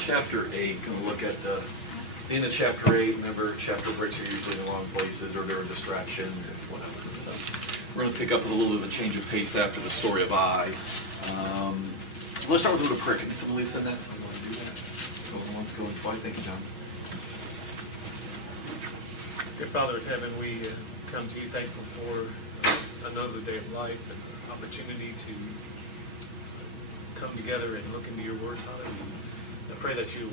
chapter 8, going to look at the end of chapter 8. Remember, chapter breaks are usually in the wrong places, or they're a distraction, or whatever. So we're going to pick up with a little bit of a change of pace after the story of I. Let's start with a little prayer. Can somebody send that? Somebody want to do that? Going once, going twice. Thank you, John. Good Father in heaven, we come to you thankful for another day of life and opportunity to come together and look into your word, Father. I pray that you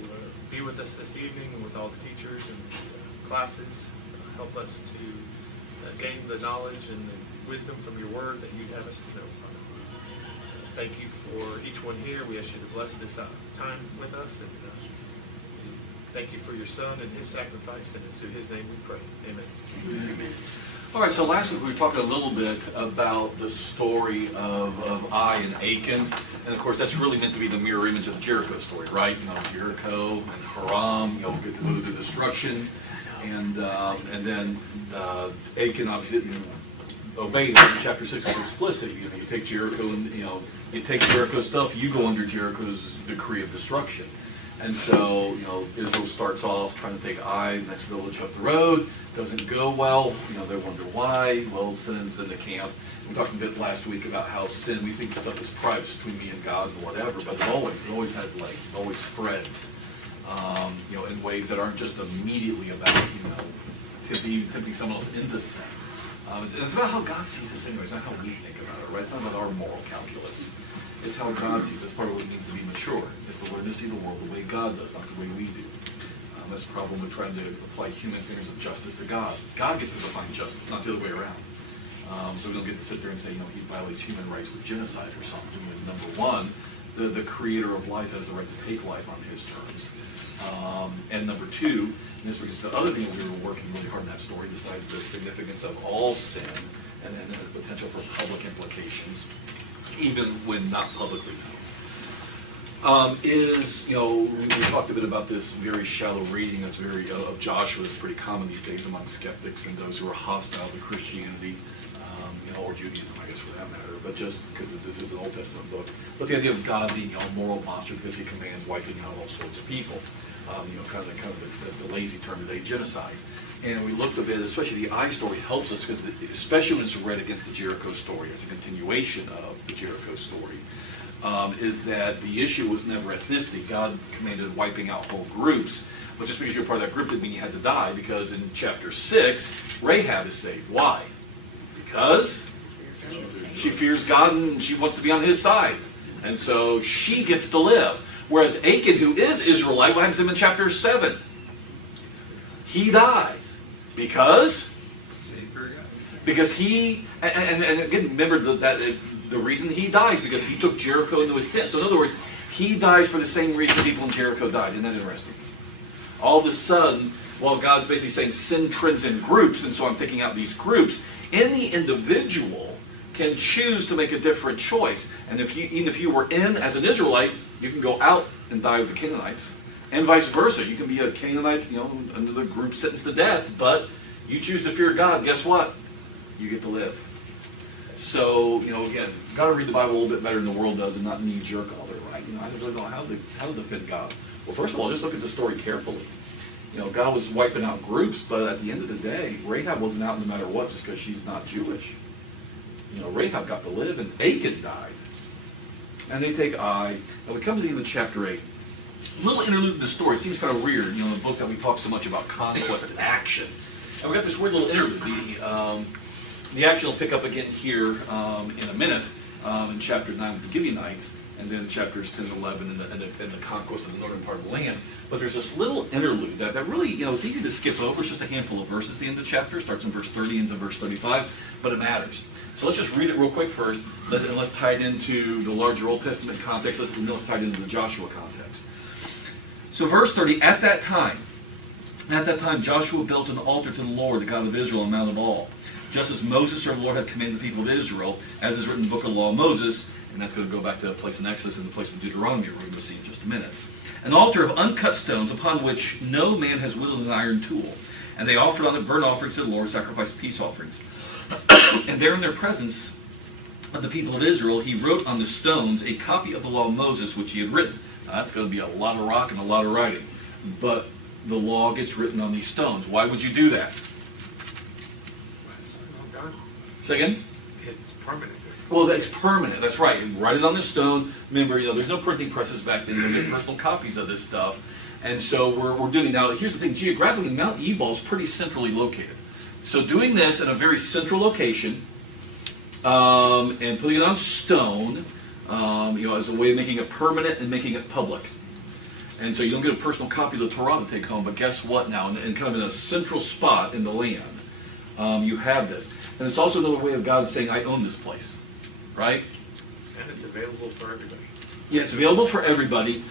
be with us this evening and with all the teachers and classes. Help us to gain the knowledge and the wisdom from your word that you'd have us to know, Father. Thank you for each one here. We ask you to bless this time with us. And thank you for your Son and his sacrifice. And it's through his name we pray. Amen. Amen. All right, so last week we were talking a little bit about the story of I and Achan. And of course, that's really meant to be the mirror image of the Jericho story, right? You know, Jericho and Haram, get to go to destruction. And then Achan obviously didn't obey them. Chapter 6 was explicit. You take Jericho and, you take Jericho stuff, you go under Jericho's decree of destruction. And so, Israel starts off trying to take Ai, the next village up the road. Doesn't go well. They wonder why. Well, sin's in the camp. We talked a bit last week about how sin, we think stuff is private between me and God and whatever, but it always has legs. It always spreads, in ways that aren't just immediately about, tempting someone else into sin. And it's about how God sees us anyway. It's not how we think about it, right? It's not about our moral calculus. It's how God sees. That's part of what it means to be mature. Is to learn to see the world the way God does, not the way we do. That's the problem with trying to apply human standards of justice to God. God gets to define justice, not the other way around. So we don't get to sit there and say, he violates human rights with genocide or something. Number one, the creator of life has the right to take life on his terms. And number two, and this brings us to the other thing that we were working really hard in that story, besides the significance of all sin and then the potential for public implications, even when not publicly known. We talked a bit about this very shallow reading that's of Joshua is pretty common these days among skeptics and those who are hostile to Christianity, or Judaism, I guess, for that matter, but just because this is an Old Testament book. But the idea of God being a moral monster because he commands wiping out all sorts of people, kind of the lazy term today, genocide. And we looked a bit, especially the I story helps us because especially when it's read against the Jericho story as a continuation of the Jericho story. Is that the issue was never ethnicity. God commanded wiping out whole groups, but just because you're part of that group didn't mean you had to die, because in chapter 6, Rahab is saved. Why? Because she fears God and she wants to be on his side. And so she gets to live. Whereas Achan, who is Israelite, what happens to him in chapter 7? He dies. Because he, and again, remember that the reason he dies because he took Jericho into his tent. So in other words, he dies for the same reason people in Jericho died. Isn't that interesting? All of a sudden, while God's basically saying sin trends in groups, and so I'm taking out these groups, any individual can choose to make a different choice. And even if you were in as an Israelite, you can go out and die with the Canaanites. And vice versa. You can be a Canaanite, under the group sentenced to death, but you choose to fear God, guess what? You get to live. So, again, got to read the Bible a little bit better than the world does and not knee-jerk all there, right? I don't really know how to defend God. Well, first of all, just look at the story carefully. God was wiping out groups, but at the end of the day, Rahab wasn't out no matter what just because she's not Jewish. Rahab got to live, and Achan died. And they take Ai, and we come to the end of chapter 8. A little interlude in the story. Seems kind of weird, in the book that we talk so much about conquest and action. And we got this weird little interlude. The action will pick up again here in a minute in chapter 9 with the Gibeonites, and then chapters 10 and 11 in the conquest of the northern part of the land. But there's this little interlude that really, it's easy to skip over. It's just a handful of verses at the end of the chapter. It starts in verse 30, ends in verse 35, but it matters. So let's just read it real quick first, and let's tie it into the larger Old Testament context, and then let's tie it into the Joshua context. So verse 30, At that time Joshua built an altar to the Lord, the God of Israel, on Mount Ebal, just as Moses, our Lord, had commanded the people of Israel, as is written in the book of the law of Moses, and that's going to go back to a place in Exodus and the place in Deuteronomy, we're going to see in just a minute. An altar of uncut stones upon which no man has whittled an iron tool. And they offered on it burnt offerings to the Lord, sacrificed peace offerings. And there in their presence of the people of Israel, he wrote on the stones a copy of the law of Moses, which he had written. That's going to be a lot of rock and a lot of writing. But the law gets written on these stones. Why would you do that? Say again? It's permanent. Well, that's permanent. That's right. You write it on the stone. Remember, there's no printing presses back then. You get personal copies of this stuff. And so we're doing it. Now, here's the thing. Geographically, Mount Ebal is pretty centrally located. So doing this in a very central location and putting it on stone, as a way of making it permanent and making it public. And so you don't get a personal copy of the Torah to take home, but guess what now? And kind of in a central spot in the land, you have this. And it's also another way of God saying, I own this place, right? And it's available for everybody. Yeah, it's available for everybody,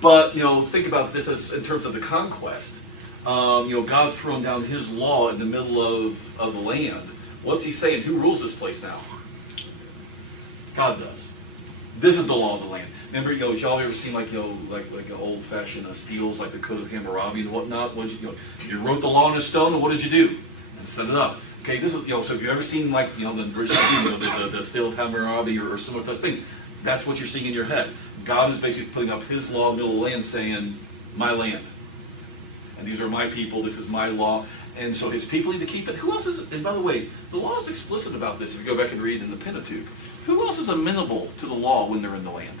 but, think about this as in terms of the conquest. God throwing down his law in the middle of the land. What's he saying? Who rules this place now? God does. This is the law of the land. Remember, y'all ever seen like old-fashioned steels, like the Code of Hammurabi and whatnot? You wrote the law on a stone, and what did you do? And set it up. Okay, this is so. If you've ever seen like the steel of Hammurabi or similar such things, that's what you're seeing in your head. God is basically putting up his law in the middle of the land, saying, "My land, and these are my people. This is my law." And so his people need to keep it. Who else is? And by the way, the law is explicit about this. If you go back and read in the Pentateuch, who else is amenable to the law when they're in the land?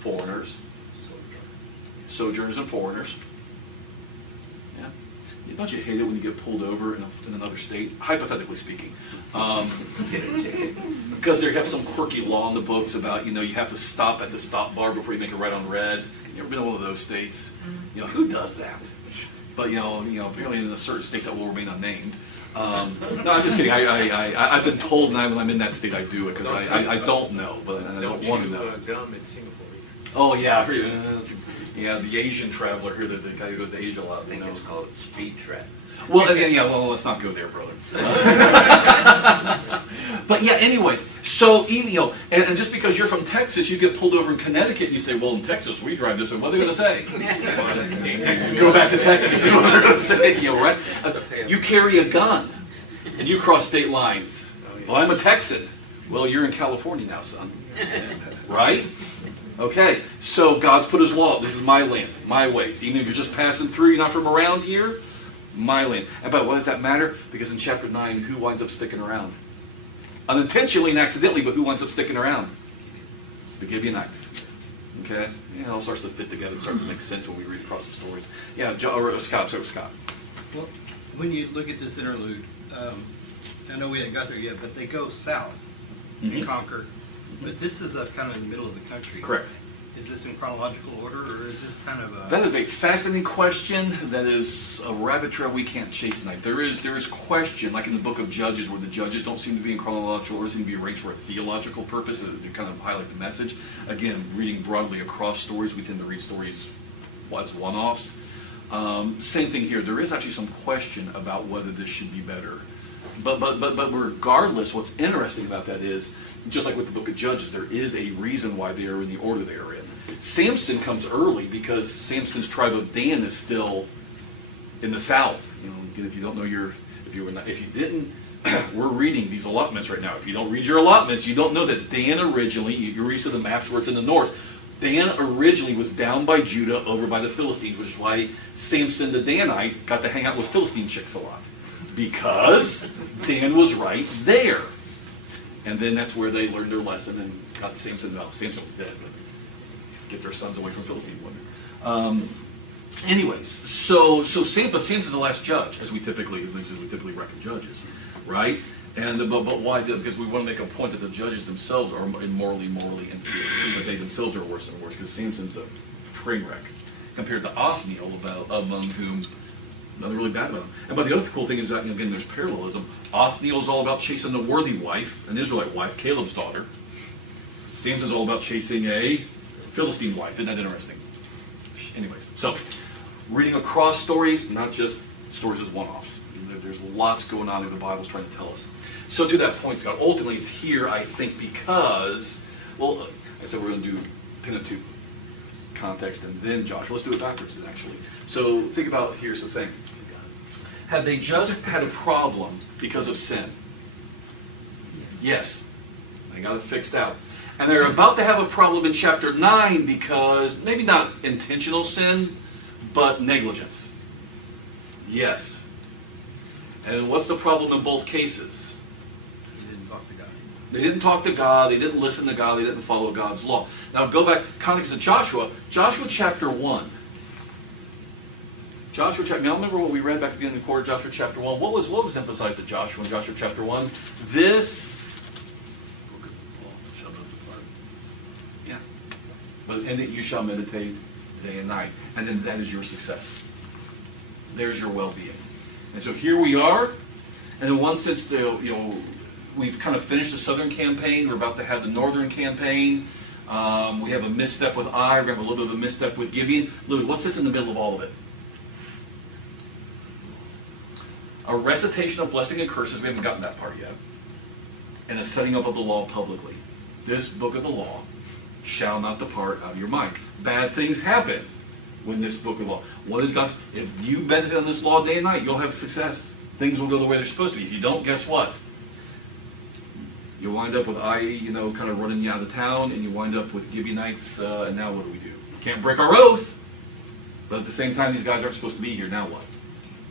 Foreigners, sojourners, and foreigners. Yeah. Don't you hate it when you get pulled over in another state? Hypothetically speaking, because they have some quirky law in the books about you have to stop at the stop bar before you make a right on red. You ever been in one of those states? Who does that? But apparently in a certain state that will remain unnamed. No, I'm just kidding. I've been told when I'm in that state I do it because I don't know, but I don't want to know. Dumb in Singapore. Oh yeah, the Asian traveler here, the guy who goes to Asia a lot. I think it's called speed trap. Well, let's not go there, brother. But yeah, anyways, so even and just because you're from Texas, you get pulled over in Connecticut, and you say, well, in Texas we drive this way. What are they going to say? Go back to Texas. You know what they're going to say, right? You carry a gun, and you cross state lines. Well, I'm a Texan. Well, you're in California now, son. Right? Okay, so God's put his law. This is my land, my ways. Even if you're just passing through, you're not from around here, my land. And but why does that matter? Because in chapter 9, who winds up sticking around? Unintentionally and accidentally, but who winds up sticking around? The Gibeonites. Okay? It all starts to fit together and starts to make sense when we read across the stories. Yeah, Scott. Well, when you look at this interlude, I know we haven't got there yet, but they go south and conquer. But this is a kind of in the middle of the country. Correct. Is this in chronological order, or is this kind of a... That is a fascinating question. That is a rabbit trail we can't chase tonight. There is question, like in the book of Judges, where the judges don't seem to be in chronological order, seem to be arranged for a theological purpose to kind of highlight the message. Again, reading broadly across stories, we tend to read stories as one-offs. Same thing here. There is actually some question about whether this should be better. But regardless, what's interesting about that is, just like with the book of Judges, there is a reason why they are in the order they are in. Samson comes early because Samson's tribe of Dan is still in the south. Again, if you don't know if you didn't, we're reading these allotments right now. If you don't read your allotments, you don't know that Dan originally, you read to the maps where it's in the north. Dan originally was down by Judah, over by the Philistines, which is why Samson the Danite got to hang out with Philistine chicks a lot. Because Dan was right there. And then that's where they learned their lesson and got Samson. No, Samson was dead, but get their sons away from Philistine women. Anyways, so Samson's the last judge, as we typically reckon judges, right? And but why? Because we want to make a point that the judges themselves are morally inferior, that they themselves are worse and worse. Because Samson's a train wreck compared to Othniel, among whom nothing really bad about him. And but the other cool thing is that again, there's parallelism. Othniel's all about chasing a worthy wife, an Israelite wife, Caleb's daughter. Samson's all about chasing a Philistine wife. Isn't that interesting? Anyways, so reading across stories, not just stories as one-offs. There's lots going on in the Bible's trying to tell us. So to that point, Scott, ultimately it's here, I think, because, well, I said we're going to do Pentateuch context and then Joshua. Let's do it backwards then, actually. So think about, here's the thing. Have they just had a problem because of sin? Yes. They got it fixed out. And they're about to have a problem in chapter 9 because, maybe not intentional sin, but negligence. Yes. And what's the problem in both cases? He didn't talk to God. They didn't talk to God, they didn't listen to God, they didn't follow God's law. Now go back, context of Joshua chapter 1. Joshua chapter, now remember what we read back at the beginning of the quarter, Joshua chapter 1. What was emphasized to Joshua in Joshua chapter 1? This, Book of the law shall not depart. yeah. But in it you shall meditate day and night. And then that is your success. There's your well-being. And so here we are, and in one sense, we've kind of finished the southern campaign. We're about to have the northern campaign. We have a misstep with Ai. We have a little bit of a misstep with Gibeon. Louis, what sits in the middle of all of it? A recitation of blessing and curses. We haven't gotten that part yet. And a setting up of the law publicly. This book of the law shall not depart out of your mind. Bad things happen when this book of law. What did God? If you meditate on this law day and night, you'll have success. Things will go the way they're supposed to be. If you don't, guess what? You wind up with Ai, kind of running you out of town, and you wind up with Gibeonites, and now what do we do? Can't break our oath, but at the same time, these guys aren't supposed to be here. Now what?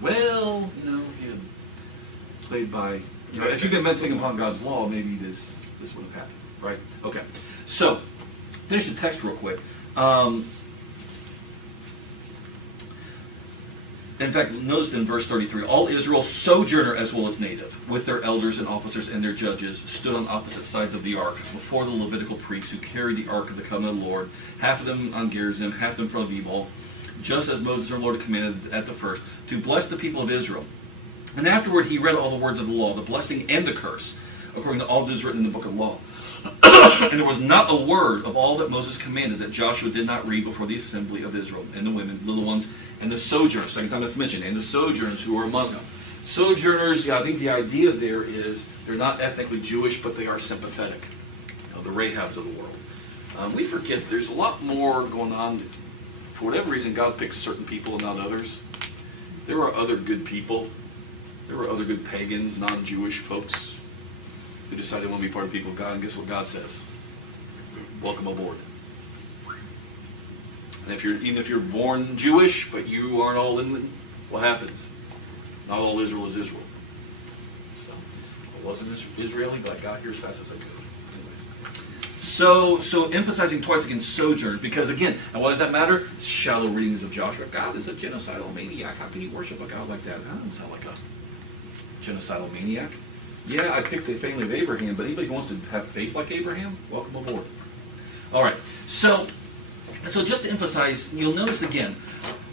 Well, if you had played by, if you'd been meditating upon God's law, maybe this would have happened, right? Okay. So, finish the text real quick. In fact, notice in verse 33, all Israel, sojourner as well as native, with their elders and officers and their judges, stood on opposite sides of the ark, before the Levitical priests who carried the ark of the covenant of the Lord, half of them on Gerizim, half of them in front of Ebal, just as Moses our Lord commanded at the first, to bless the people of Israel. And afterward he read all the words of the law, the blessing and the curse, according to all that is written in the book of the law. And there was not a word of all that Moses commanded that Joshua did not read before the assembly of Israel, and the women, little ones, and the sojourners, second time it's mentioned, and the sojourners who were among them. Sojourners, I think the idea there is they're not ethnically Jewish, but they are sympathetic. The Rahabs of the world. We forget there's a lot more going on. For whatever reason, God picks certain people and not others. There are other good people. There were other good pagans, non-Jewish folks who decided they want to be part of the people of God, and guess what God says? Welcome aboard. And even if you're born Jewish, but you aren't all in, what happens? Not all Israel is Israel. So, I wasn't Israeli, but I got here as fast as I could. Anyways. So emphasizing twice again sojourn, because again, and why does that matter? It's shallow readings of Joshua. God is a genocidal maniac. How can you worship a God like that? That doesn't sound like a genocidal maniac. Yeah, I picked the family of Abraham, but anybody who wants to have faith like Abraham, welcome aboard. All right, so just to emphasize, you'll notice again,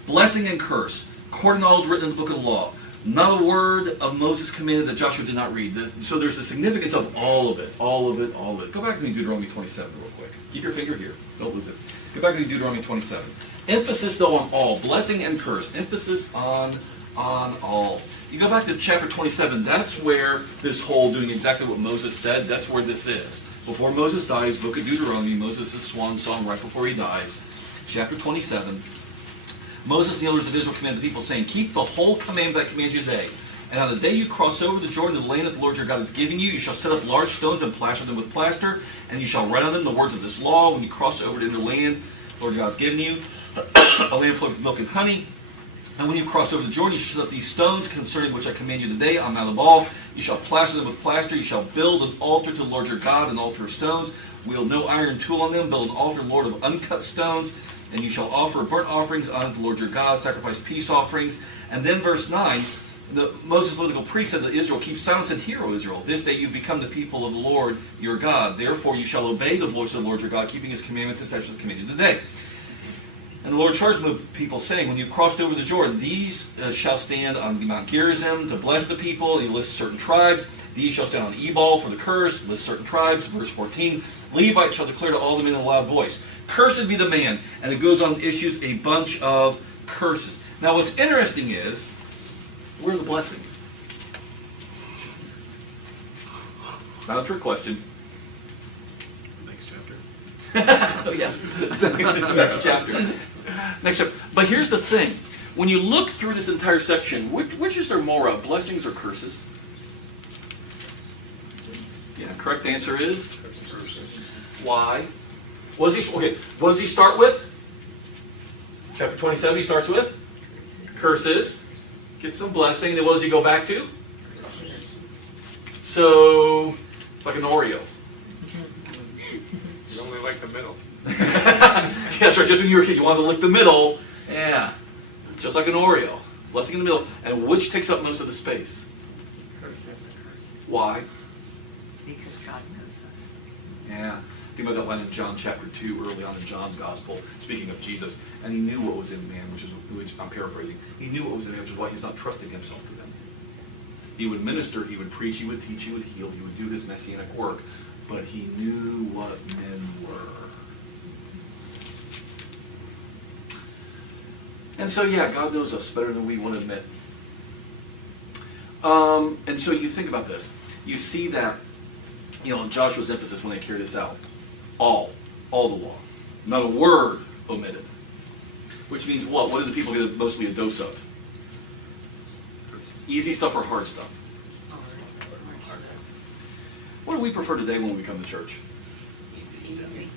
blessing and curse, according to all is written in the book of the law. Not a word of Moses commanded that Joshua did not read. So there's the significance of all of it, all of it, all of it. Go back to Deuteronomy 27 real quick. Keep your finger here. Don't lose it. Go back to Deuteronomy 27. Emphasis, though, on all. Blessing and curse. Emphasis on all. You go back to chapter 27. That's where this whole doing exactly what Moses said, that's where this is. Before Moses dies, book of Deuteronomy, Moses' swan song right before he dies. Chapter 27. Moses and the elders of Israel commanded the people, saying, keep the whole commandment that I command you today. And on the day you cross over the Jordan to the land that the Lord your God is giving you, you shall set up large stones and plaster them with plaster, and you shall write on them the words of this law when you cross over to the land the Lord your God is giving you, a land flowing with milk and honey. And when you cross over the Jordan, you shall set up these stones concerning which I command you today on Mount Ebal. You shall plaster them with plaster. You shall build an altar to the Lord your God, an altar of stones. Wield no iron tool on them. Build an altar to the Lord of uncut stones. And you shall offer burnt offerings unto the Lord your God, sacrifice peace offerings. And then verse 9, Moses, the Levitical priest, said to Israel, keep silence and hear, O Israel. This day you become the people of the Lord your God. Therefore you shall obey the voice of the Lord your God, keeping his commandments and statutes commanded today. And the Lord charged the people, saying, when you crossed over the Jordan, these shall stand on Mount Gerizim to bless the people. And he lists certain tribes. These shall stand on Ebal for the curse. Lists certain tribes. Verse 14, Levites shall declare to all the men in a loud voice, cursed be the man. And it goes on and issues a bunch of curses. Now what's interesting is, where are the blessings? Not a trick question. Next chapter. Oh yeah. Next chapter. Next chapter. But here's the thing. When you look through this entire section, which is there more of, blessings or curses? Yeah, correct answer is? Why? What does he start with? Chapter 27, he starts with curses. Gets some blessing. And then what does he go back to? So, it's like an Oreo. You only like the middle. Yes, right. Just when you were a kid, you wanted to lick the middle. Yeah. Just like an Oreo. Blessing in the middle. And which takes up most of the space? Why? Because God knows us. Yeah. Think about that line in John chapter 2, early on in John's Gospel, speaking of Jesus. And he knew what was in man, which I'm paraphrasing. He knew what was in man, which is why he's not trusting himself to them. He would minister, he would preach, he would teach, he would heal, he would do his messianic work. But he knew what men were. And so, yeah, God knows us better than we want to admit. And so you think about this. You see that, Joshua's emphasis when they carry this out. All the law. Not a word omitted. Which means what? What do the people get mostly a dose of? Easy stuff or hard stuff? What do we prefer today when we come to church? Easy.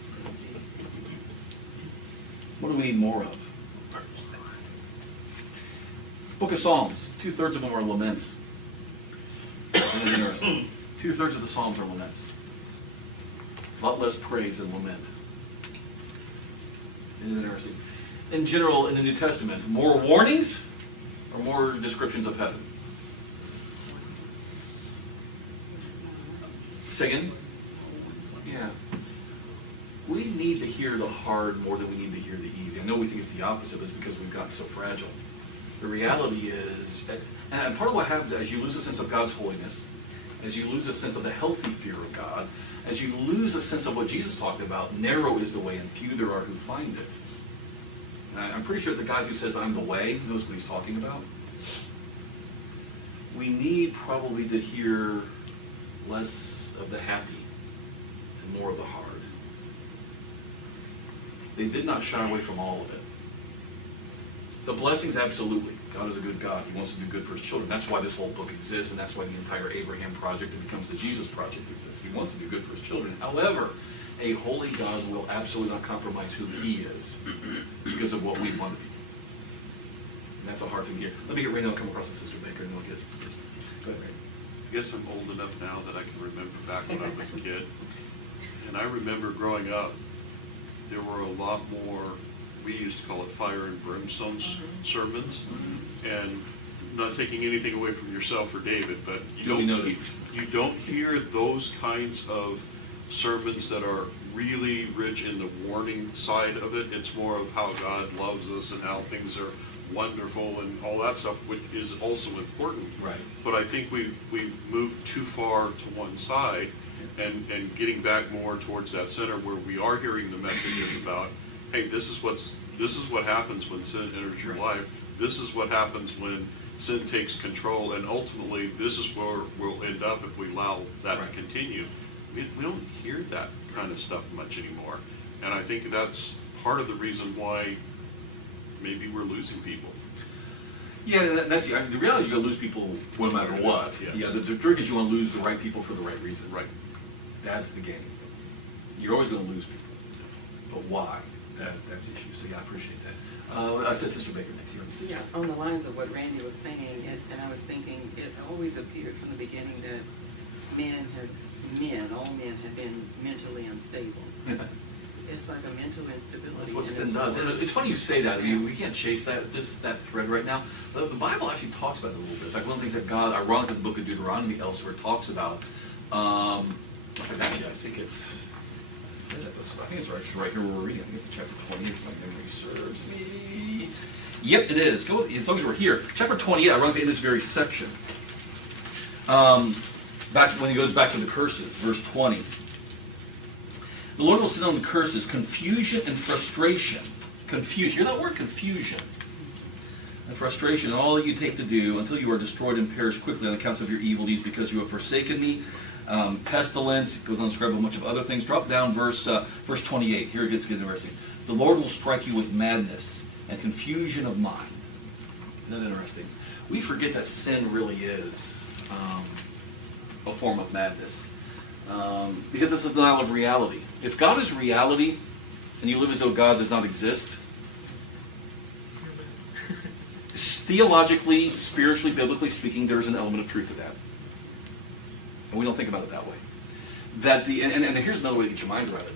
What do we need more of? Book of Psalms. 2/3 of them are laments. Isn't it interesting? 2/3 of the Psalms are laments. A lot less praise than lament. Isn't it interesting? In general, in the New Testament, more warnings or more descriptions of heaven? Say again? Yeah. We need to hear the hard more than we need to hear the easy. I know we think it's the opposite, but it's because we've gotten so fragile. The reality is, and part of what happens as you lose a sense of God's holiness, as you lose a sense of the healthy fear of God, as you lose a sense of what Jesus talked about, narrow is the way and few there are who find it. And I'm pretty sure the guy who says, I'm the way, knows what he's talking about. We need probably to hear less of the happy and more of the hard. They did not shy away from all of it. The blessings, absolutely. God is a good God. He wants to do good for his children. That's why this whole book exists, and that's why the entire Abraham project that becomes the Jesus project exists. He wants to do good for his children. However, a holy God will absolutely not compromise who he is because of what we want to be. And that's a hard thing here. Let me get Reno and come across to Sister Baker, and we'll get this. Go ahead, Reno. I guess I'm old enough now that I can remember back when I was a kid. And I remember growing up, there were a lot more, we used to call it fire and brimstone sermons. And not taking anything away from yourself or David, but you don't hear those kinds of sermons that are really rich in the warning side of it. It's more of how God loves us and how things are wonderful and all that stuff, which is also important. Right. But I think we've moved too far to one side, and getting back more towards that center where we are hearing the messages about, hey, this is what happens when sin enters your life. This is what happens when sin takes control, and ultimately this is where we'll end up if we allow that to continue. We don't hear that kind of stuff much anymore, and I think that's part of the reason why maybe we're losing people. Yeah, that's the reality is you're going to lose people no matter what. Yes. Yeah, the trick is you want to lose the right people for the right reason. Right. That's the game. You're always going to lose people. But why? That's the issue. So yeah, I appreciate that. I said Sister Baker next. Yeah, on the lines of what Randy was saying, and I was thinking, it always appeared from the beginning that all men had been mentally unstable. It's like a mental instability. That's what sin does. And it's funny you say that. I mean, we can't chase that thread right now. But the Bible actually talks about it a little bit. In fact, one of the things that God, ironically, in the book of Deuteronomy elsewhere, talks about. Actually, I think it's right here where we're reading. I think it's chapter 20, if my memory serves me. Yep, it is. Go with it, as long as we're here. Chapter 28, ironically, in this very section. Back when he goes back to the curses, verse 20. The Lord will send on the curses, confusion and frustration. Confusion. Hear that word? Confusion. And frustration, and all that you take to do until you are destroyed and perish quickly on accounts of your evil deeds because you have forsaken me. Pestilence, it goes on to describe a bunch of other things. Drop down verse 28. Here it gets interesting. The Lord will strike you with madness and confusion of mind. Isn't that interesting? We forget that sin really is a form of madness. Because it's a denial of reality. If God is reality, and you live as though God does not exist, theologically, spiritually, biblically speaking, there is an element of truth to that. And we don't think about it that way. And here's another way to get your mind around it.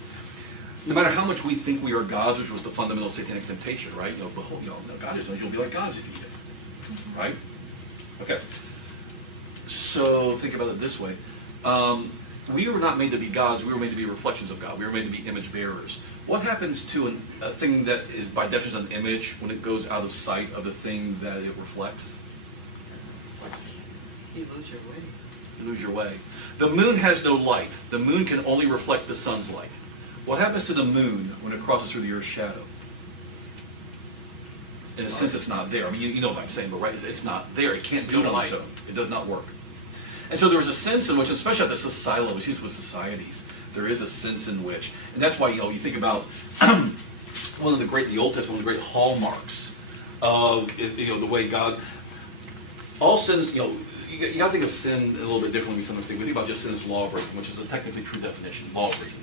No matter how much we think we are gods, which was the fundamental satanic temptation, right? Behold, God is knows you'll be like gods if you eat it. Right? Okay. So think about it this way. We were not made to be gods, we were made to be reflections of God. We were made to be image bearers. What happens to a thing that is by definition an image when it goes out of sight of the thing that it reflects? You lose your way. You lose your way. The moon has no light. The moon can only reflect the sun's light. What happens to the moon when it crosses through the Earth's shadow? In a sense, it's not there. I mean, you know what I'm saying, but right, it's not there. It can't do it on its own. It does not work. And so there was a sense in which, especially at the society level, we see this with societies, there is a sense in which, and that's why you think about one of the Old Testament, one of the great hallmarks of the way God, all sins, you got to think of sin a little bit differently. We sometimes think about just sin as law breaking, which is a technically true definition, law breaking.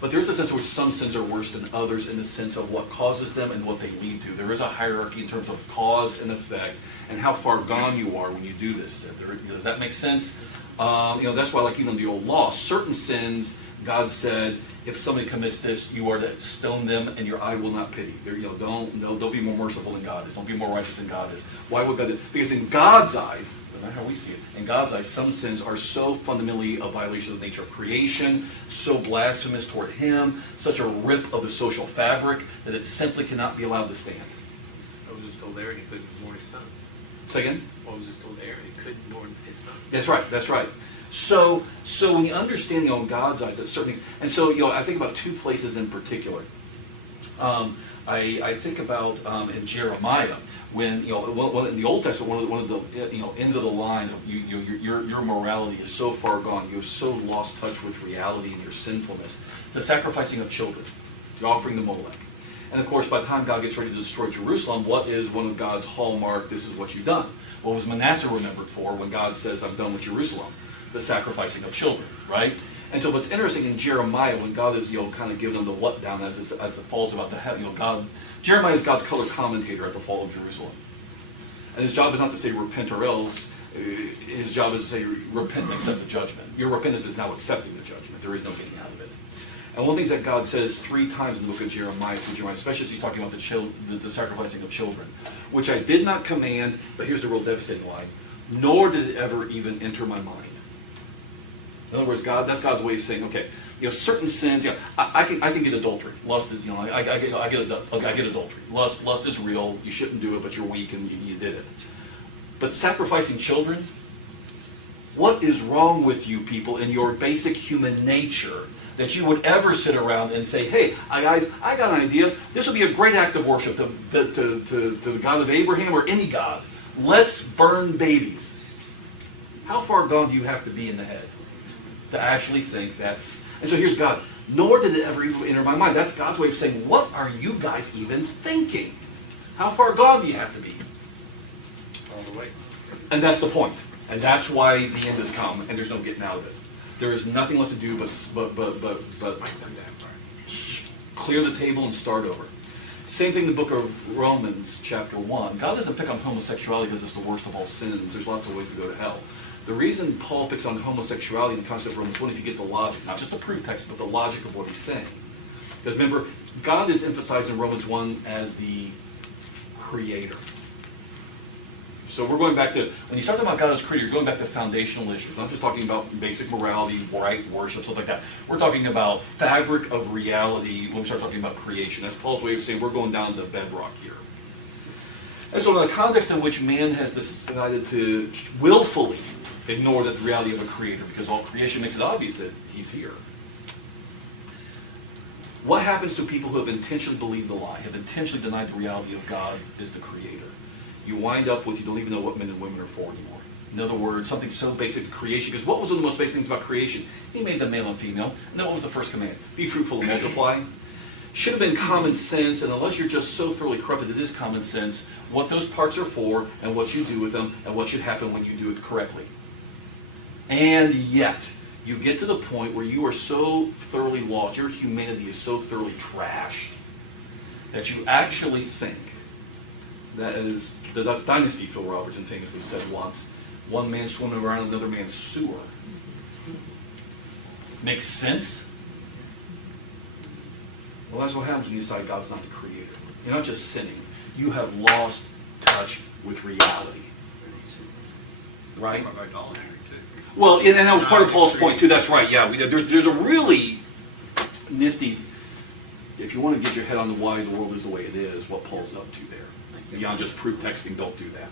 But there is a sense in which some sins are worse than others in the sense of what causes them and what they lead to. There is a hierarchy in terms of cause and effect and how far gone you are when you do this sin. Does that make sense? That's why, like even in the old law, certain sins, God said, if somebody commits this, you are to stone them, and your eye will not pity. Don't be more merciful than God is. Don't be more righteous than God is. Why would God? Because in God's eyes, not how we see it. In God's eyes, some sins are so fundamentally a violation of the nature of creation, so blasphemous toward Him, such a rip of the social fabric that it simply cannot be allowed to stand. Moses told Aaron he couldn't mourn his sons. Say again? Moses told Aaron he couldn't mourn his sons. That's right. That's right. So when you understand, in God's eyes, that certain things, and so I think about two places in particular. I think about in Jeremiah. When in the Old Testament, one of the ends of the line of your morality is so far gone, you have so lost touch with reality and your sinfulness. The sacrificing of children, the offering the Molech, and of course, by the time God gets ready to destroy Jerusalem, what is one of God's hallmark? This is what you've done. What was Manasseh remembered for when God says, "I'm done with Jerusalem"? The sacrificing of children, right? And so what's interesting in Jeremiah, when God is kind of giving them the what down as the fall's about to happen, Jeremiah is God's color commentator at the fall of Jerusalem. And his job is not to say repent or else. His job is to say repent and accept the judgment. Your repentance is now accepting the judgment. There is no getting out of it. And one of the things that God says 3 times in the book of Jeremiah, especially as he's talking about the sacrificing of children, which I did not command, but here's the real devastating line, nor did it ever even enter my mind. In other words, that's God's way of saying, okay, certain sins, I can get adultery. Lust is, I get adultery. Lust is real. You shouldn't do it, but you're weak and you did it. But sacrificing children, what is wrong with you people in your basic human nature that you would ever sit around and say, hey, guys, I got an idea. This would be a great act of worship to the God of Abraham or any God. Let's burn babies. How far gone do you have to be in the head to actually think that's... And so here's God. Nor did it ever even enter my mind. That's God's way of saying, what are you guys even thinking? How far gone do you have to be? All the way. And that's the point. And that's why the end has come, and there's no getting out of it. There is nothing left to do but clear the table and start over. Same thing in the book of Romans, chapter 1. God doesn't pick on homosexuality because it's the worst of all sins. There's lots of ways to go to hell. The reason Paul picks on homosexuality in the concept of Romans 1, if you get the logic, not just the proof text, but the logic of what he's saying. Because remember, God is emphasized in Romans 1 as the creator. So we're going back to, when you start talking about God as creator, you're going back to foundational issues. Not just talking about basic morality, right worship, stuff like that. We're talking about fabric of reality when we start talking about creation. That's Paul's way of saying we're going down to the bedrock here. And so in the context in which man has decided to willfully ignore the reality of a creator, because all creation makes it obvious that he's here. What happens to people who have intentionally believed the lie, have intentionally denied the reality of God is the creator? You wind up with, you don't even know what men and women are for anymore. In other words, something so basic to creation, because what was one of the most basic things about creation? He made them male and female, and then what was the first command? Be fruitful and multiply. Should have been common sense, and unless you're just so thoroughly corrupted, it is common sense, what those parts are for, and what you do with them, and what should happen when you do it correctly. And yet, You get to the point where you are so thoroughly lost, your humanity is so thoroughly trashed, that you actually think that, as the Duck Dynasty Phil Robertson famously said once, one man swimming around another man's sewer. Makes sense? Well, that's what happens when you decide God's not the creator. You're not just sinning. You have lost touch with reality. Right? Talking about idolatry too. Well, and that was part of Paul's point too. That's right. Yeah, there's a really nifty, if you want to get your head on the why the world is the way it is, what Paul's up to there. Beyond just proof texting, don't do that.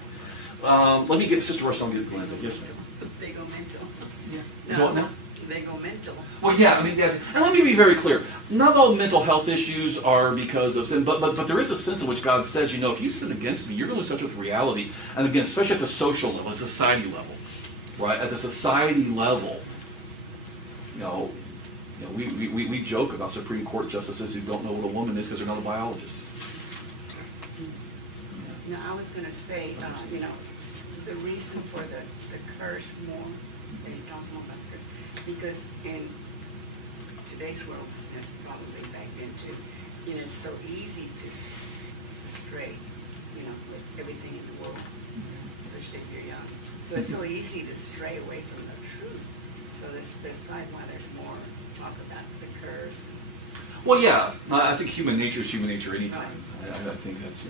Let me get Sister Rush, I'll get Glenda. Yes, ma'am. They go mental. You want that? They go mental. Well, yeah, I mean, and let me be very clear. Not all mental health issues are because of sin, but there is a sense in which God says, you know, if you sin against me, you're going to lose touch with reality. And again, especially at the social level, the society level, right? At the society level, we joke about Supreme Court justices who don't know what a woman is because they're not a biologist. No, I was going to say, the reason for the curse more, that he talks more about the curse, because in today's world, it's probably back then too, it's so easy to stray, with everything in the world, especially if you're young. So it's so easy to stray away from the truth. So that's probably why there's more talk about the curse. Well, yeah, I think human nature is human nature anytime. I think that's,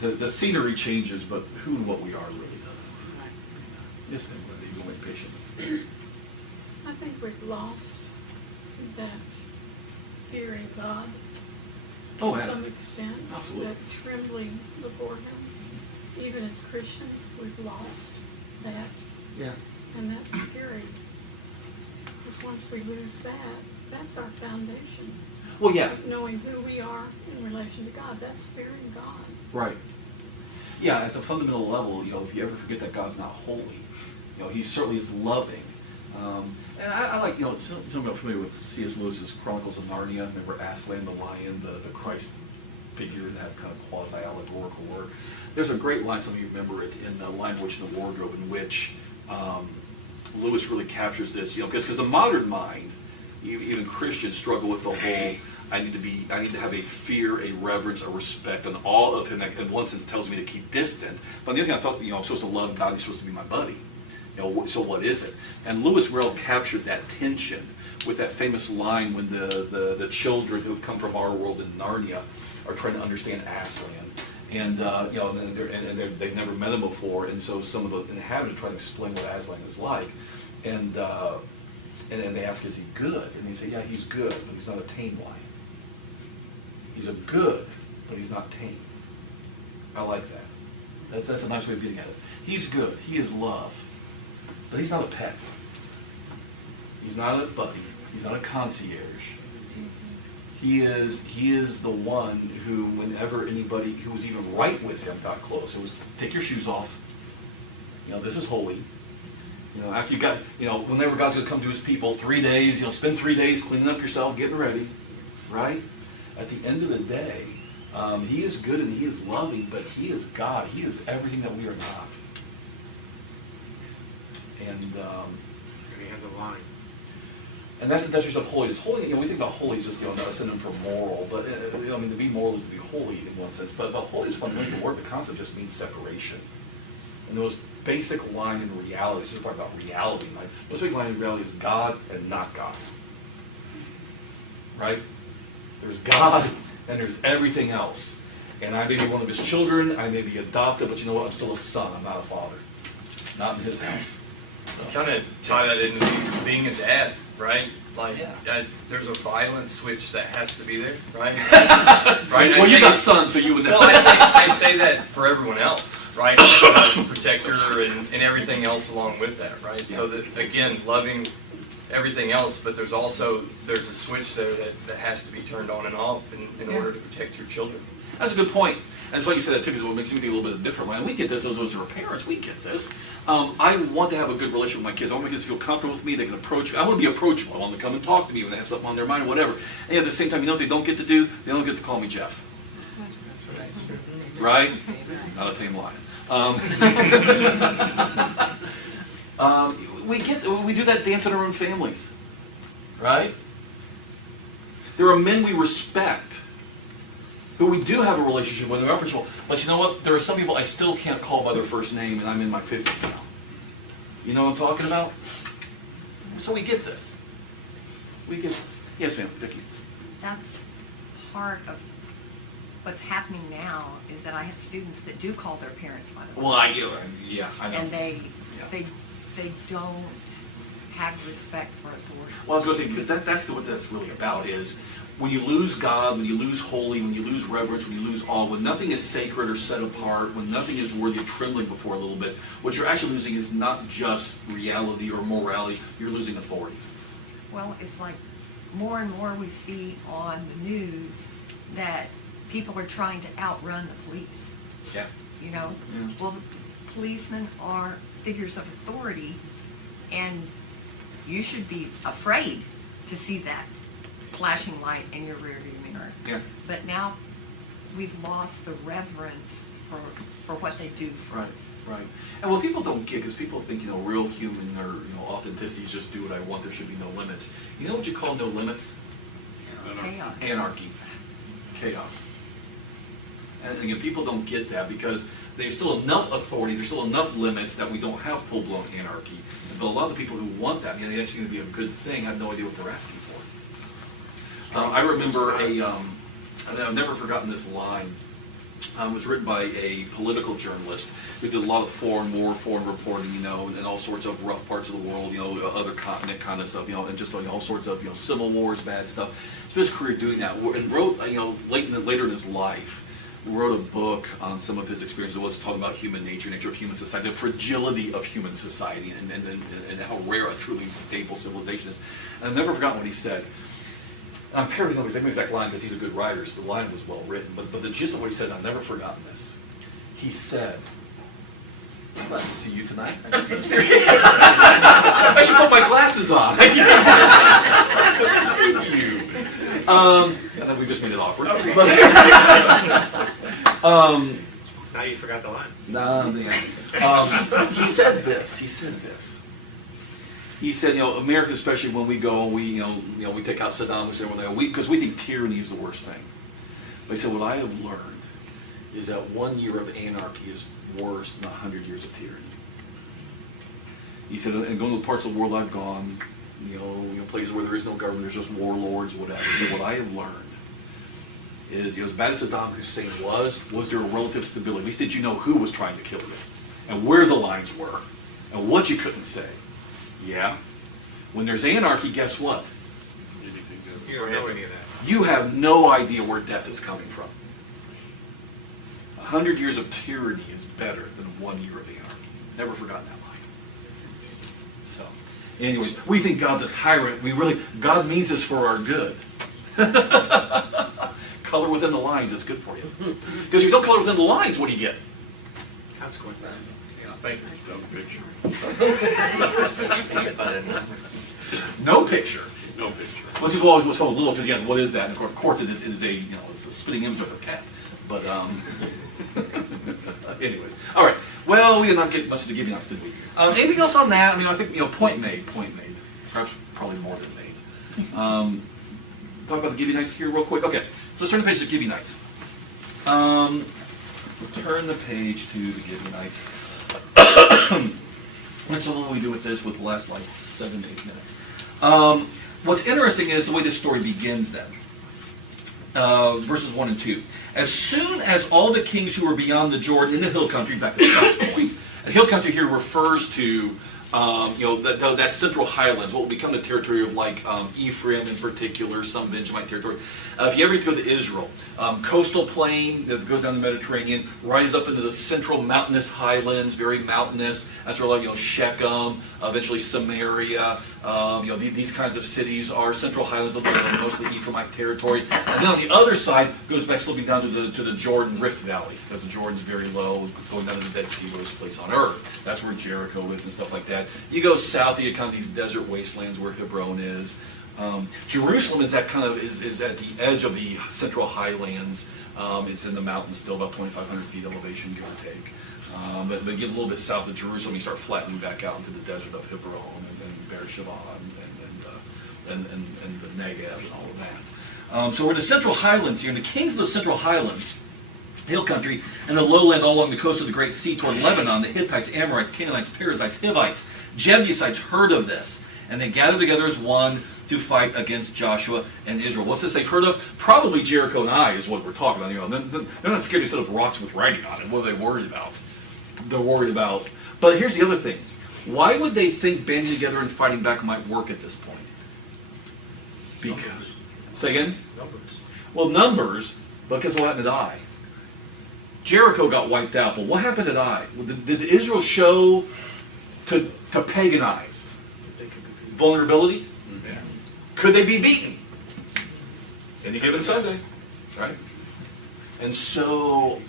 the scenery changes, but who and what we are really doesn't. Right. Yes, ma'am, you can wait patient. I think we've lost that fearing God Oh, to yeah. some extent, Absolutely. that trembling before Him. Even as Christians, we've lost that, Yeah. and that's scary. Because once we lose that, that's our foundation. Well, yeah. Knowing who we are in relation to God, that's fearing God. Right. Yeah, at the fundamental level, if you ever forget that God's not holy, He certainly is loving. And I like, some people are familiar with C.S. Lewis's Chronicles of Narnia. Remember Aslan the lion, the Christ figure in that kind of quasi-allegorical work. There's a great line, some of you remember it, in The Lion, Witch, and the Wardrobe, in which Lewis really captures this, because the modern mind, even Christians, struggle with the whole, I need to have a fear, a reverence, a respect, an awe of Him that in one sense tells me to keep distant. But on the other hand, I thought, I'm supposed to love God, He's supposed to be my buddy. So what is it? And Lewis well captured that tension with that famous line when the children who have come from our world in Narnia are trying to understand Aslan. And they've never met him before, and so some of the inhabitants try to explain what Aslan is like. And then they ask, is he good? And they say, yeah, he's good, but he's not a tame lion. He's a good, but he's not tame. I like that. That's a nice way of getting at it. He's good. He is love. But he's not a pet. He's not a buddy. He's not a concierge. He is the one who, whenever anybody who was even right with him got close, it was, take your shoes off. This is holy. After you got, whenever God's going to come to His people, 3 days, spend 3 days cleaning up yourself, getting ready, right? At the end of the day, He is good and He is loving, but He is God. He is everything that we are not. And He has a line. And that's the definition of holiness. Holy, we think about holy as just a synonym for moral, but to be moral is to be holy in one sense. But holy is fundamentally the word. The concept just means separation. And the most basic line in reality, so we're talking about reality, right? The most basic line in reality is God and not God. Right? There's God and there's everything else. And I may be one of His children, I may be adopted, but you know what? I'm still a son. I'm not a father. Not in His house. So. Kind of tie that into being a dad, right? Like, Yeah. there's a violent switch that has to be there, right? Right? Well, you got sons, so you would know. Well, I say that for everyone else, right? Protect her and everything else along with that, right? Yeah. So that, again, loving everything else, but there's a switch there that has to be turned on and off in order to protect your children. That's a good point. That's why you said that too, because what makes me think a little bit different. And we get this, those of us who are parents, we get this. I want to have a good relationship with my kids. I want my kids to feel comfortable with me. They can approach me. I want to be approachable. I want them to come and talk to me when they have something on their mind or whatever. And at the same time, what they don't get to do? They don't get to call me Jeff. Right? Not a tame lion. we do that dance in our own families, right? There are men we respect who we do have a relationship with, but you know what? There are some people I still can't call by their first name, and I'm in my 50s now. You know what I'm talking about? So we get this. We get this. Yes, ma'am, Vicki. That's part of what's happening now, is that I have students that do call their parents by the way. Well, I know. And they don't have respect for authority. Well, I was going to say, because that's what that's really about, is when you lose God, when you lose holy, when you lose reverence, when you lose awe, when nothing is sacred or set apart, when nothing is worthy of trembling before a little bit, what you're actually losing is not just reality or morality, you're losing authority. Well, it's like more and more we see on the news that people are trying to outrun the police. Yeah. You know? Yeah. Well, the policemen are figures of authority, and you should be afraid to see that flashing light in your rearview mirror. Yeah. But now we've lost the reverence for what they do for us. Right. And what people don't get, because people think, real human or, authenticity is just do what I want, there should be no limits. You know what you call no limits? Chaos. Anarchy. Chaos. And again, people don't get that because there's still enough authority, there's still enough limits that we don't have full-blown anarchy. But a lot of the people who want that, they actually going to be a good thing, have no idea what they're asking for. I remember and I've never forgotten this line. It was written by a political journalist who did a lot of foreign reporting, and all sorts of rough parts of the world, other continent kind of stuff, and just all sorts of, civil wars, bad stuff. Spent his career doing that, and wrote, later in his life, wrote a book on some of his experiences. It was talking about human nature of human society, the fragility of human society, and how rare a truly stable civilization is. And I've never forgotten what he said. I'm paraphrasing his exact line because he's a good writer, so the line was well written. But the gist of what he said, I've never forgotten this. He said, "I'm glad to see you tonight. I should put my glasses on. Good to see you." And then we just made it awkward. Now you forgot the line. He said this. He said, America, especially when we go and we take out Saddam Hussein, because we think tyranny is the worst thing. But he said, what I have learned is that 1 year of anarchy is worse than 100 years of tyranny. He said, and going to the parts of the world I've gone, places where there is no government, there's just warlords, whatever. He said, what I have learned is, as bad as Saddam Hussein was there a relative stability? At least did you know who was trying to kill you, and where the lines were, and what you couldn't say. Yeah. When there's anarchy, guess what? You don't know any of that. You have no idea where death is coming from. 100 years of tyranny is better than 1 year of anarchy. Never forgotten that line. So, anyways, we think God's a tyrant. God means this for our good. Color within the lines is good for you. Because if you don't color within the lines, what do you get? Consequences. Thank you. No picture. No picture. No picture. Which is always what's so little, because what is that? And of course, it is a it's a spitting image of a cat. But anyways, all right. Well, we did not get much of the giving outs, did we? Anything else on that? I think point made. Perhaps probably more than made. Talk about the giving nights here real quick. Okay, so let's turn the page to giving nights. Turn the page to the giving nights. That's so what we do with this with the last 7 to 8 minutes. What's interesting is the way this story begins then. Verses 1 and 2. As soon as all the kings who were beyond the Jordan in the hill country, back to Scott's point, and hill country here refers to that central highlands, what will become the territory of Ephraim in particular, some Benjamite territory. If you ever go to Israel, coastal plain that goes down the Mediterranean, rises up into the central mountainous highlands, very mountainous. That's where Shechem, eventually Samaria, these kinds of cities are central highlands of most of the Ephraimite territory. And then on the other side goes back sloping down to the Jordan Rift Valley, because the Jordan's very low, going down to the Dead Sea, lowest place on earth. That's where Jericho is and stuff like that. You go south, you get kind of these desert wastelands where Hebron is. Jerusalem is at the edge of the central highlands. It's in the mountains, still about 2,500 feet elevation, give or take. But get a little bit south of Jerusalem, you start flattening back out into the desert of Hebron and Beersheba and the Negev and all of that. So we're in the central highlands here, and the kings of the central highlands, hill country, and the lowland all along the coast of the Great Sea toward Lebanon, the Hittites, Amorites, Canaanites, Perizzites, Hivites, Jebusites heard of this, and they gathered together as one to fight against Joshua and Israel. What's this they've heard of? Probably Jericho and Ai is what we're talking about. You know, they're not scared to set up rocks with writing on it. What are they worried about? They're worried about. But here's the other thing. Why would they think banding together and fighting back might work at this point? Because, say again? Numbers. Well, numbers, because what happened at Ai? Jericho got wiped out, but what happened at Ai? Did Israel show to pagan eyes They could be. vulnerability? Yes. Could they be beaten? Any given Sunday, right? And so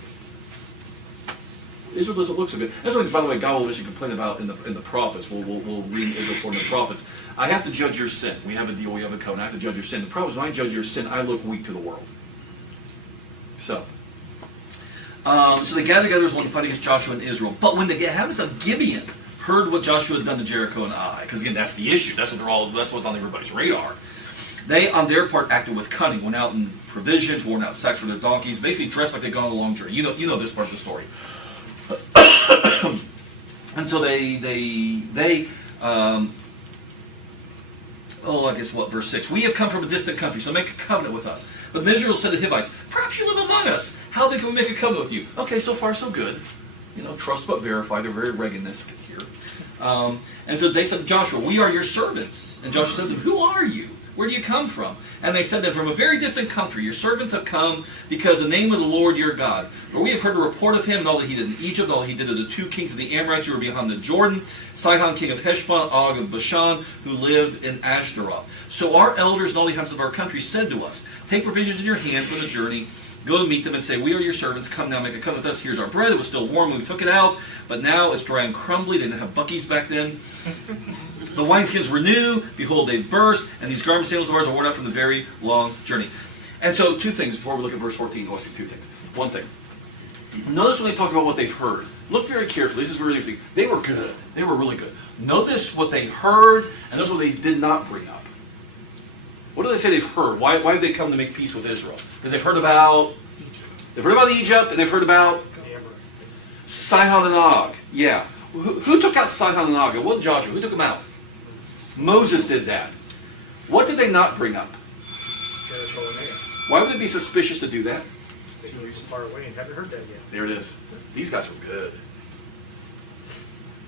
Israel doesn't look so good. That's what, by the way, God will eventually complain about in the prophets. We'll read Israel for in the prophets. I have to judge your sin. We have a deal. We have a covenant. I have to judge your sin. The problem is when I judge your sin, I look weak to the world. So they gathered together as one to fight against Joshua and Israel. But when the inhabitants of Gibeon heard what Joshua had done to Jericho and Ai, because again, that's the issue. That's what's on everybody's radar. They, on their part, acted with cunning, went out in provisions, worn out sacks for their donkeys, basically dressed like they'd gone on a long journey. You know this part of the story. And so verse 6. We have come from a distant country, so make a covenant with us. But the Israel said to the Hivites, perhaps you live among us. How then can we make a covenant with you? Okay, so far so good. You know, trust but verify. They're very Reaganistic here. And so they said to Joshua, we are your servants. And Joshua said to them, who are you? Where do you come from? And they said that from a very distant country, your servants have come because the name of the Lord your God. For we have heard a report of him and all that he did in Egypt, and all that he did to the 2 kings of the Amorites who were beyond the Jordan, Sihon king of Heshbon, Og of Bashan, who lived in Ashtaroth. So our elders and all the inhabitants of our country said to us, take provisions in your hand for the journey, go to meet them and say, we are your servants, come now, make a covenant with us. Here's our bread, it was still warm when we took it out, but now it's dry and crumbly. They didn't have buckies back then. The wineskins were new, behold, they burst, and these garment sandals of ours are worn out from the very long journey. And so 2 things before we look at verse 14. I'll say 2 things. One thing. Notice when they talk about what they've heard. Look very carefully. This is really interesting. They were good. They were really good. Notice what they heard, and notice what they did not bring up. What do they say they've heard? Why have they come to make peace with Israel? Because they've heard about Egypt, and they've heard about Sihon and Og. Yeah. Who took out Sihon and Og? It wasn't Joshua. Who took them out? Moses did that. What did they not bring up? Why would they be suspicious to do that? They were far away and haven't heard that yet. There it is. These guys were good.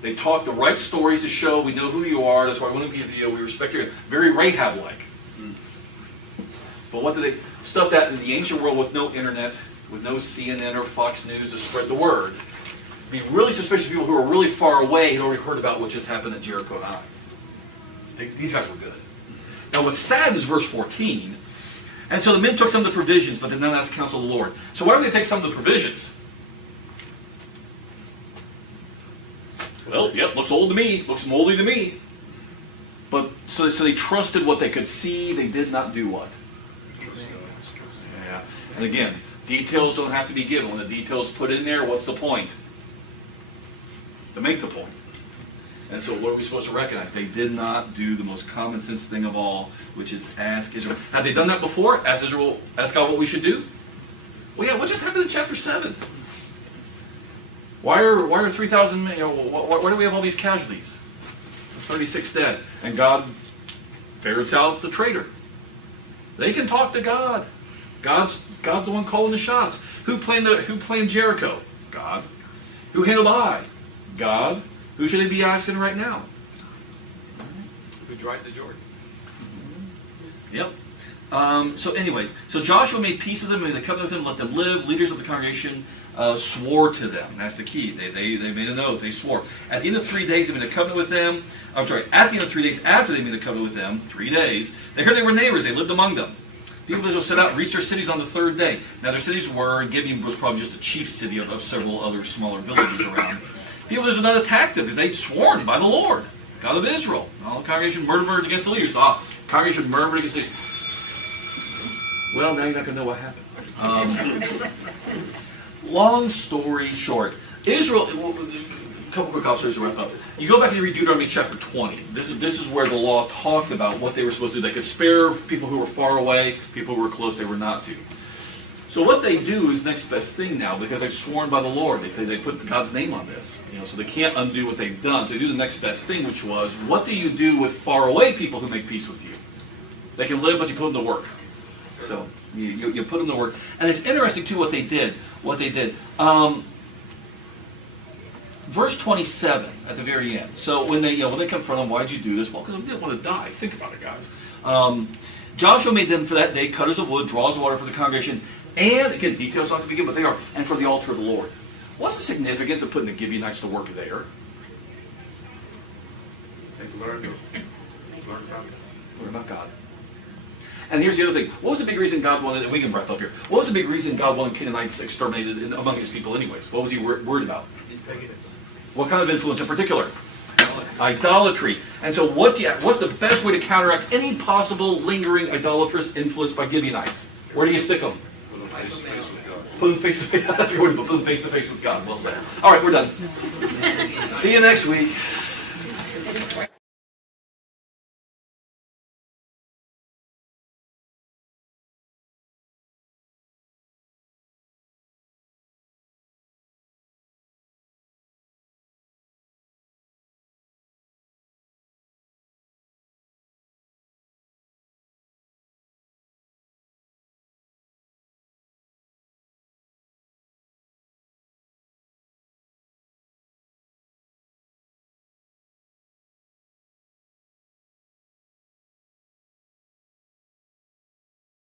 They talked the right stories to show we know who you are. That's why we want to give you. We respect you. Very Rahab-like. But what did they stuff that in the ancient world with no internet, with no CNN or Fox News to spread the word? Be really suspicious of people who are really far away had already heard about what just happened at Jericho and Ai. These guys were good. Now what's sad is verse 14. And so the men took some of the provisions, but did not ask counsel of the Lord. So why would they take some of the provisions? Well, yep, looks old to me. Looks moldy to me. But so they trusted what they could see. They did not do what? Yeah. And again, details don't have to be given. When the details put in there, what's the point? To make the point. And so what are we supposed to recognize? They did not do the most common sense thing of all, which is ask Israel. Have they done that before? Ask Israel, ask God what we should do? Well, yeah, what just happened in chapter 7? Why are 3,000, why do we have all these casualties? 36 dead. And God ferrets out the traitor. They can talk to God. God's the one calling the shots. Who planned Jericho? God. Who handled Ai? God. Who should they be asking right now? Who dried the Jordan? Yep. So Joshua made peace with them, made the covenant with them, let them live. Leaders of the congregation swore to them. That's the key. They made an oath. They swore. At the end of 3 days, they made a covenant with them. At the end of 3 days after they made a covenant with them, 3 days, they heard they were neighbors. They lived among them. People of Israel set out and reached their cities on the 3rd day. Now their cities were, Gibeon was probably just a chief city of several other smaller villages around. People of Israel did not attack them because they'd sworn by the Lord, God of Israel. All the congregation murmured against the leaders. Congregation murmured against the leaders. Well, now you're not going to know what happened. Long story short, Israel, a couple quick observations to wrap up. You go back and you read Deuteronomy chapter 20. This is where the law talked about what they were supposed to do. They could spare people who were far away, people who were close, they were not to. So what they do is next best thing now, because they've sworn by the Lord. They put God's name on this. So they can't undo what they've done. So they do the next best thing, which was, what do you do with far away people who make peace with you? They can live, but you put them to work. So you put them to work. And it's interesting, too, what they did. Verse 27 at the very end. So when they confront them, why did you do this? Well, because we didn't want to die. Think about it, guys. Joshua made them for that day cutters of wood, draws of water for the congregation, and again, details not to begin, but they are, and for the altar of the Lord. What's the significance of putting the Gibeonites to work there? Learn Learn about God. And here's the other thing. What was the big reason God wanted, and we can wrap up here, what was the big reason God wanted Canaanites exterminated among his people anyways? What was he worried about? paganism. What kind of influence in particular? Idolatry. And so what's the best way to counteract any possible lingering idolatrous influence by Gibeonites? Where do you stick them? Put them face to face. That's a good way to put them face to face with God. Well said. All right, we're done. See you next week.